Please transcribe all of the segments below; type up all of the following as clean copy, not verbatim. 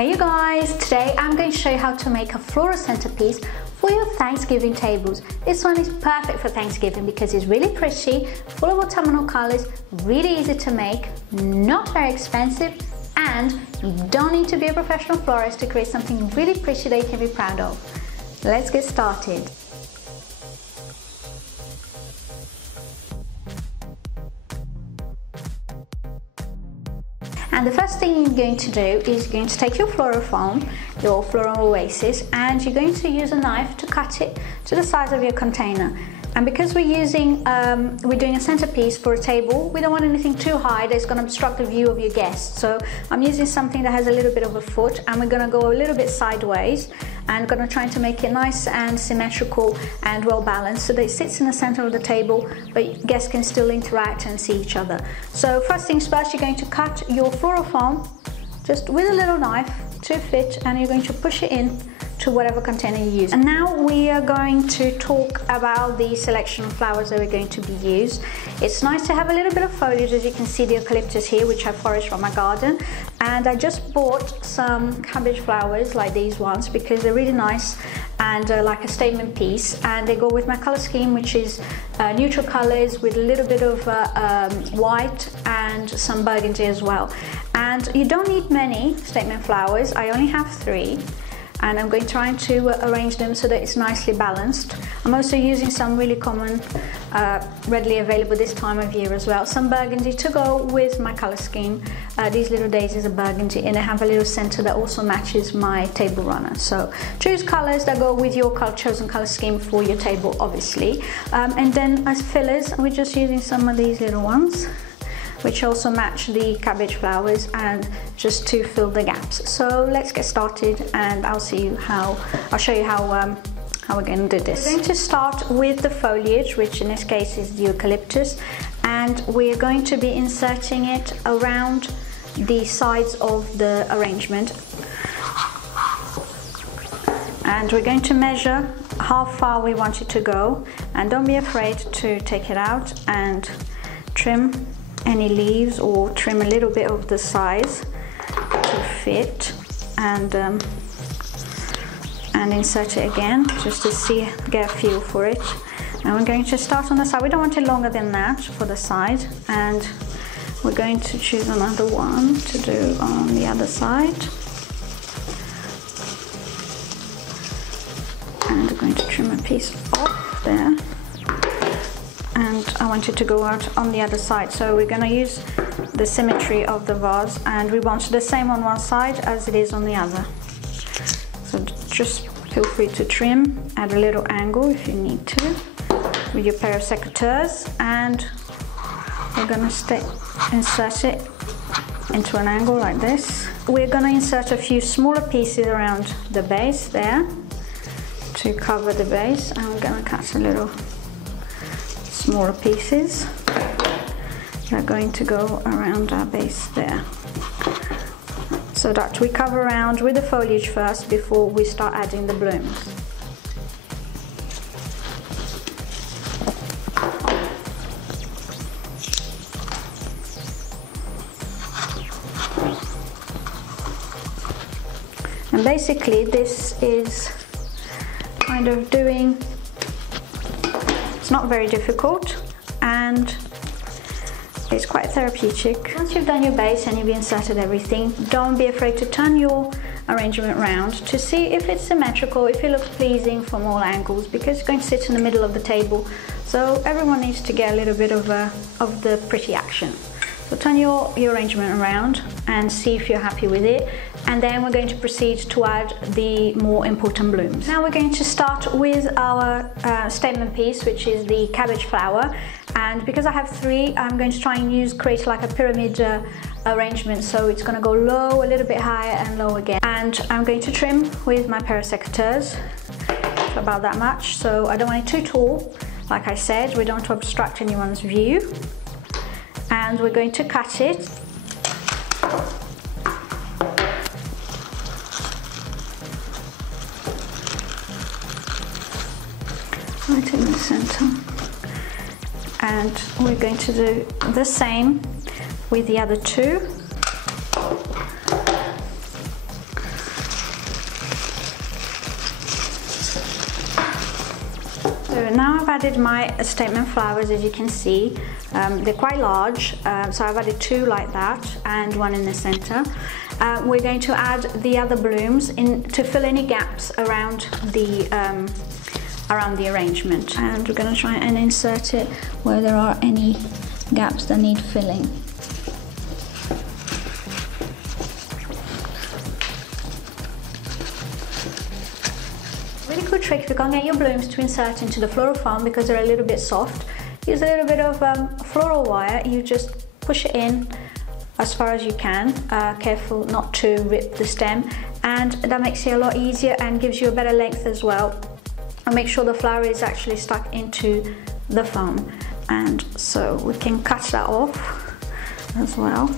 Hey you guys, today I'm going to show you how to make a floral centerpiece for your Thanksgiving tables. This one is perfect for Thanksgiving because it's really pretty, full of autumnal colors, really easy to make, not very expensive, and you don't need to be a professional florist to create something really pretty that you can be proud of. Let's get started. And the first thing you're going to do is you're going to take your floral foam, your floral oasis, and you're going to use a knife to cut it to the size of your container. And because we're doing a centerpiece for a table, we don't want anything too high that's going to obstruct the view of your guests. So I'm using something that has a little bit of a foot, and we're going to go a little bit sideways and going to try to make it nice and symmetrical and well balanced so that it sits in the center of the table, but guests can still interact and see each other. So first things first, you're going to cut your floral foam just with a little knife to fit, and you're going to push it in to whatever container you use. And now we are going to talk about the selection of flowers that we're going to be used. It's nice to have a little bit of foliage, as you can see the eucalyptus here, which I foraged from my garden. And I just bought some cabbage flowers like these ones because they're really nice and like a statement piece, and they go with my color scheme, which is neutral colors with a little bit of white and some burgundy as well. And you don't need many statement flowers. I only have 3. And I'm going to try to arrange them so that it's nicely balanced. I'm also using some really common, readily available this time of year as well. Some burgundy to go with my color scheme. These little daisies are burgundy, and they have a little center that also matches my table runner. So choose colors that go with your chosen color scheme for your table, obviously. And then as fillers, we're just using some of these little ones, which also match the cabbage flowers, and just to fill the gaps. So let's get started, and I'll show you how we're going to do this. We're going to start with the foliage, which in this case is the eucalyptus, and we're going to be inserting it around the sides of the arrangement. And we're going to measure how far we want it to go, and don't be afraid to take it out and trim any leaves, or trim a little bit of the size to fit, and insert it again just to get a feel for it. And we're going to start on the side. We don't want it longer than that for the side, and we're going to choose another one to do on the other side, and we're going to trim a piece off there. And I want it to go out on the other side, so we're going to use the symmetry of the vase, and we want the same on one side as it is on the other. So just feel free to trim at a little angle if you need to with your pair of secateurs, and we're going to insert it into an angle like this. We're going to insert a few smaller pieces around the base there to cover the base, and we're going to cut a little smaller pieces that are going to go around our base there, so that we cover around with the foliage first before we start adding the blooms. And basically this is kind of doing, it's not very difficult, and it's quite therapeutic. Once you've done your base and you've inserted everything, don't be afraid to turn your arrangement round to see if it's symmetrical, if it looks pleasing from all angles, because it's going to sit in the middle of the table, so everyone needs to get a little bit of the pretty action. So turn your arrangement around and see if you're happy with it, and then we're going to proceed to add the more important blooms. Now we're going to start with our statement piece, which is the cabbage flower, and because I have 3, I'm going to try and create like a pyramid arrangement, so it's going to go low, a little bit higher, and low again. And I'm going to trim with my pair of secateurs, so about that much, so I don't want it too tall. Like I said, we don't want to obstruct anyone's view. And we're going to cut it right in the center, and we're going to do the same with the other 2. added my statement flowers, as you can see. They're quite large, so I've added 2 like that and 1 in the center. We're going to add the other blooms in to fill any gaps around the arrangement, and we're going to try and insert it where there are any gaps that need filling. Really good trick if you can't get your blooms to insert into the floral foam because they're a little bit soft. Use a little bit of floral wire. You just push it in as far as you can, careful not to rip the stem, and that makes it a lot easier and gives you a better length as well. And make sure the flower is actually stuck into the foam, and so we can cut that off as well.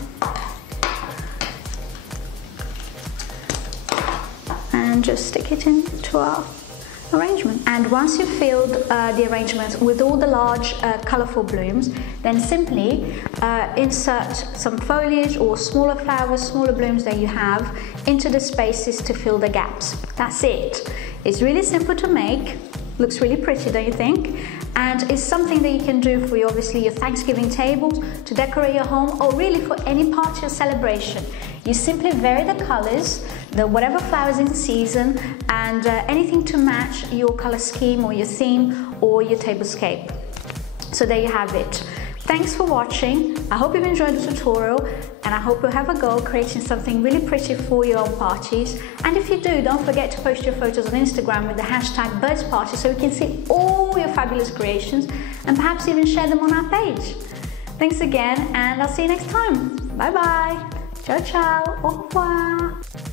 And just stick it into our arrangement. And once you've filled the arrangement with all the large colorful blooms, then simply insert some foliage or smaller flowers, smaller blooms that you have into the spaces to fill the gaps. That's it. It's really simple to make, looks really pretty, don't you think? And it's something that you can do for obviously your Thanksgiving tables, to decorate your home, or really for any party or celebration. You simply vary the colors, whatever flowers in season, and anything to match your color scheme or your theme or your tablescape. So there you have it. Thanks for watching. I hope you've enjoyed the tutorial, and I hope you'll have a go creating something really pretty for your own parties. And if you do, don't forget to post your photos on Instagram with the hashtag birdsparty so we can see all your fabulous creations and perhaps even share them on our page. Thanks again, and I'll see you next time. Bye bye. Ciao ciao. Au revoir.